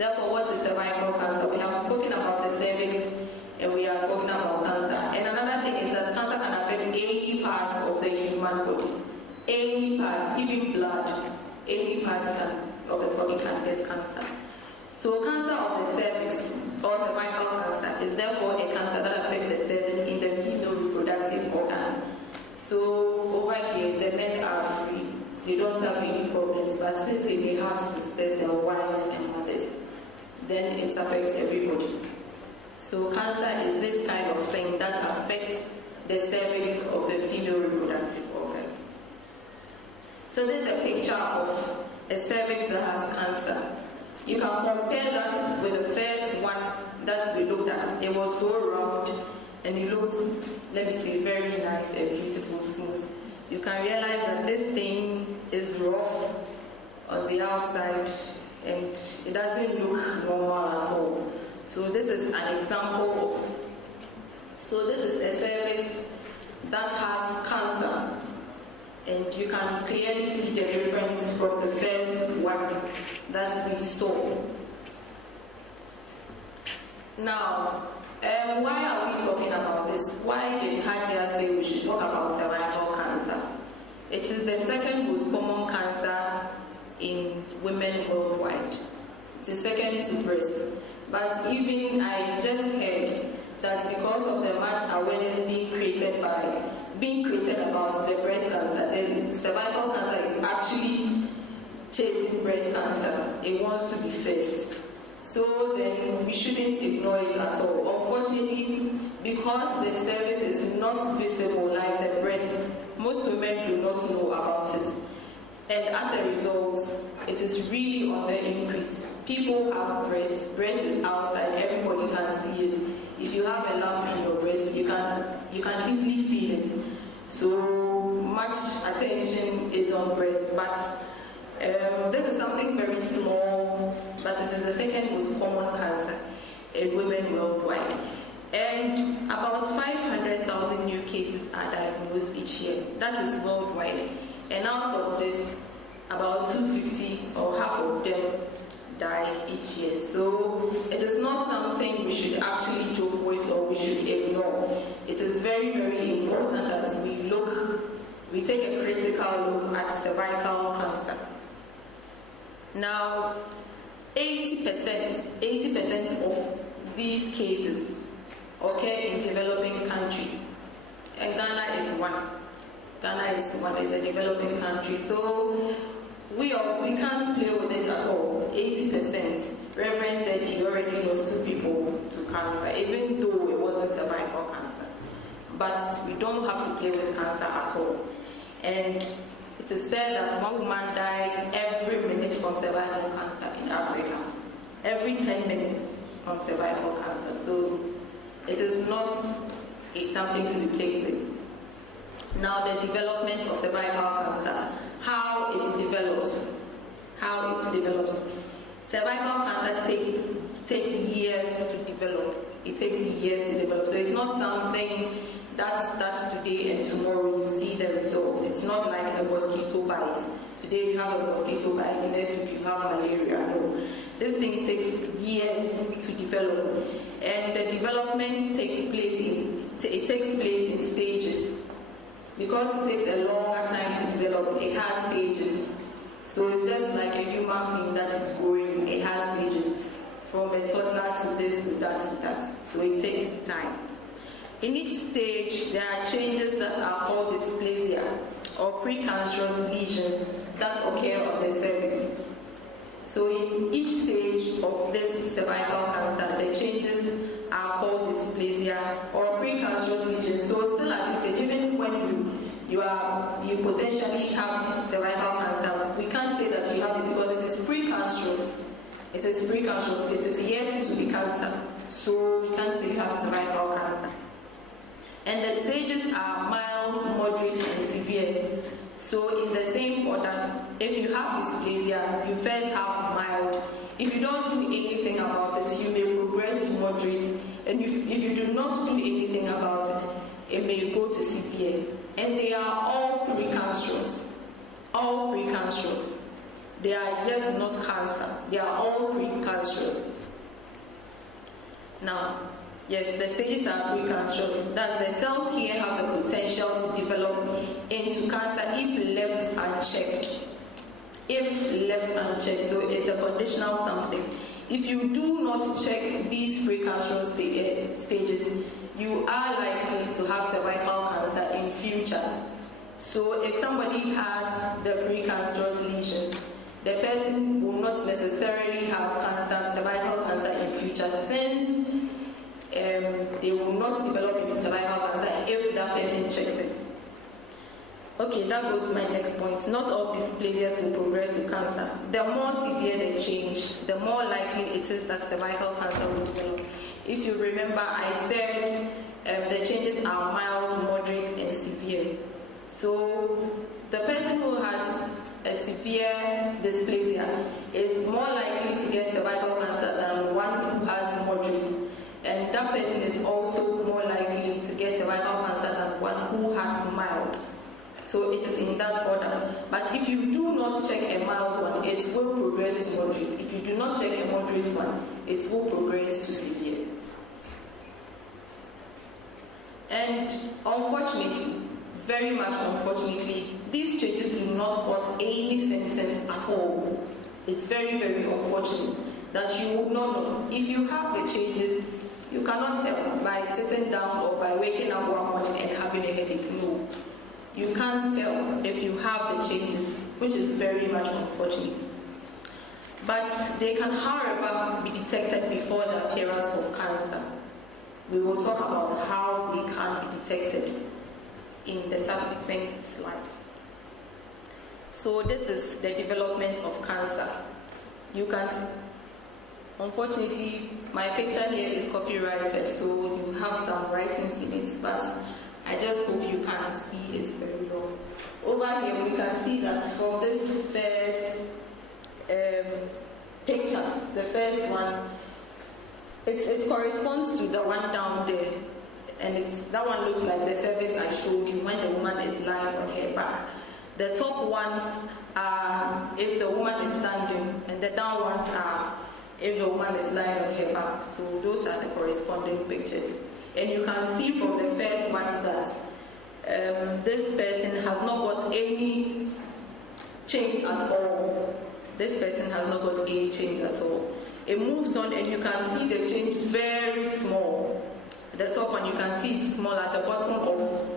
Therefore, what is cervical cancer? We have spoken about the cervix and we are talking about cancer. And another thing is that cancer can affect any part of the human body. Any part, even blood, any part of the body can get cancer. So cancer of the cervix or cervical cancer is therefore a cancer that affects the cervix in the female reproductive organ. So over here, the men are free. They don't have any problems, but since they may have sisters and wives and mothers, then it affects everybody. So cancer is this kind of thing that affects the cervix of the female reproductive organ. So this is a picture of a cervix that has cancer. You can compare that with the first one that we looked at. It was so round and it looked, let me say, very nice and beautiful, smooth. You can realize that this thing is rough on the outside and it doesn't look normal at all. So this is an example of, so this is a cervix that has cancer. And you can clearly see the difference from the first one that we saw. Now, why are we talking about this? Why did Hajia say we should talk about cervical cancer? It is the second most common cancer in women worldwide. It is second to breast. But even I just heard that because of the much awareness being created about the breast cancer, the cervical cancer is actually chasing breast cancer. It wants to be first. So then we shouldn't ignore it at all. Unfortunately, because the cervix is not visible like the breast, most women do not know about it. And as a result, it is really on the increase. People have breast is outside, everybody can see it. If you have a lump in your breast, you can easily feel it. So much attention is on breast, but this is something very small, but it is the second most common cancer in women worldwide. And about 500,000 new cases are diagnosed each year. That is worldwide. And out of this, about 250 or half of them die each year. So it is not something we should actually joke with or we should ignore. It is very, very important that we take a critical look at cervical cancer. Now, 80% of these cases occur in developing countries, and Ghana is one. Ghana is a developing country, so we can't play with it at all. 80%. Reverend said he already lost 2 people to cancer, even though it wasn't cervical cancer. But we don't have to play with cancer at all. And it is said that 1 woman dies every minute from cervical cancer in Africa. Every 10 minutes from cervical cancer. So it is not something to be played with. Now the development of cervical cancer. How it develops. Cervical cancer takes years to develop. It takes years to develop. So it's not something that starts today and tomorrow you see the results. It's not like a mosquito bite. Today you have a mosquito bite, next week you have malaria. No. This thing takes years to develop. And the development takes place in stages. Because it takes a longer time to develop, it has stages. So it's just like a human being that is growing. It has stages from a toddler to this, to that, to that. So it takes time. In each stage, there are changes that are called dysplasia or precancerous lesions that occur on the cervix. So in each stage of this cervical cancer, the changes are called dysplasia or precancerous lesions. So still at this stage, even when you potentially have cervical cancer, we can't say that you have it because it is precancerous. It is precancerous. It is yet to be cancer. So we can't say you have cervical cancer. And the stages are mild, moderate, and severe. So in the same order, if you have dysplasia, you first have mild. If you don't do anything about it, you may progress to moderate. And if you do not do anything about it, it may go to severe. And they are all precancerous. All precancerous. they are yet not cancer. They are all precancerous. Now, yes, the stages are precancerous. That the cells here have the potential to develop into cancer if left unchecked. If left unchecked, so it's a conditional something. If you do not check these precancerous stages, you are likely to have cervical cancer in future. So if somebody has the precancerous lesions, the person will not necessarily have cancer, cervical cancer in future, since they will not develop into cervical cancer if that person checks it. Okay, that goes to my next point. Not all dysplasias will progress to cancer. The more severe the change, the more likely it is that cervical cancer will develop. If you remember, I said the changes are mild, moderate, and severe. So the person who has a severe dysplasia is more likely to get cervical cancer than one who has moderate. And that person is also more likely to get cervical cancer than one who has mild. So it is in that order. But if you do not check a mild one, it will progress to moderate. If you do not check a moderate one, it will progress to severe. And unfortunately, very much unfortunately, these changes do not cause any symptoms at all. It's very, very unfortunate that you would not know. If you have the changes, you cannot tell by sitting down or by waking up one morning and having a headache. No. You can't tell if you have the changes, which is very much unfortunate. But they can, however, be detected before the appearance of cancer. We will talk about how they can be detected in the subsequent slides. So this is the development of cancer. You can, unfortunately, my picture here is copyrighted, so you have some writings in it, but I just hope you can see it very well. Over here, we can see that from this first picture, the first one, it corresponds to the one down there. And that one looks like the cervix I showed you when the woman is lying on her back. The top ones are if the woman is standing, and the down ones are if the woman is lying on her back. So those are the corresponding pictures. And you can see from the first one that this person has not got any change at all. This person has not got any change at all. It moves on and you can see the change very small. The top one, you can see it's small. At the bottom of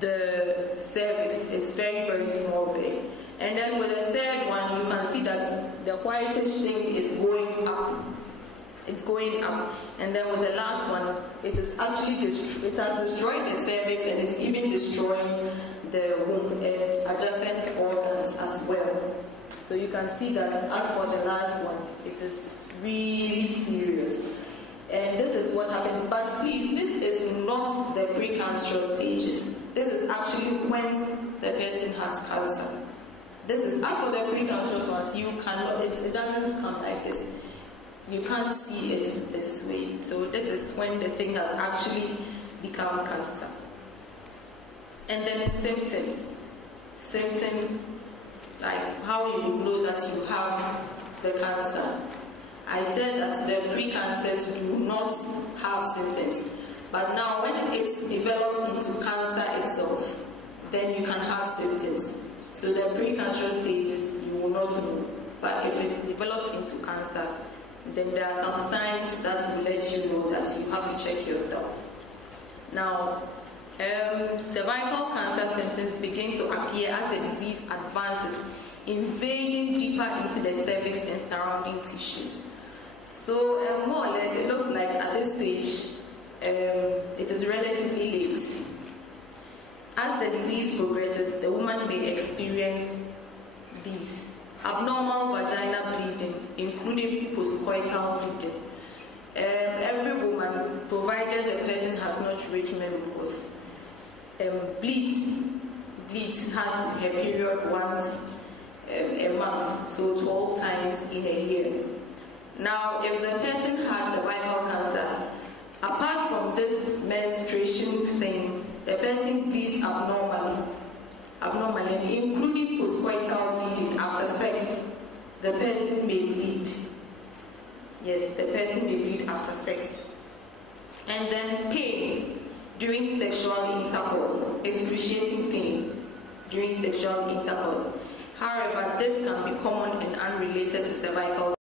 the cervix, it's very, very small there. And then with the third one, you can see that the whitish thing is going up. It's going up. And then with the last one, it is actually it has destroyed the cervix and it's even destroying the womb and adjacent organs as well. So you can see that as for the last one, it is really serious. And this is what happens. But please, this is not the precancerous stages. This is actually when the person has cancer. This is, as for the precancerous ones, you cannot, it doesn't come like this. You can't see it this way. So this is when the thing has actually become cancer. And then symptoms. Symptoms, like how you know that you have the cancer. I said that the precancers do not have symptoms. But now when it develops into cancer itself, then you can have symptoms. So the precancerous stages, you will not know. But if it develops into cancer, then there are some signs that will let you know that you have to check yourself. Now, cervical cancer symptoms begin to appear as the disease advances, invading deeper into the cervix and surrounding tissues. So more or less, it looks like at this stage, it is relatively late. As the disease progresses, the woman may experience these: abnormal vaginal bleeding, including postcoital bleeding. Every woman, provided the person has not reached menopause, bleeds, has her period once a month, so 12 times in a year. Now, if the person has cervical cancer, apart from this menstruation thing, the person bleeds abnormally, including postcoital bleeding after sex. the person may bleed. Yes, the person may bleed after sex. And then pain during sexual intercourse, excruciating pain during sexual intercourse. However, this can be common and unrelated to cervical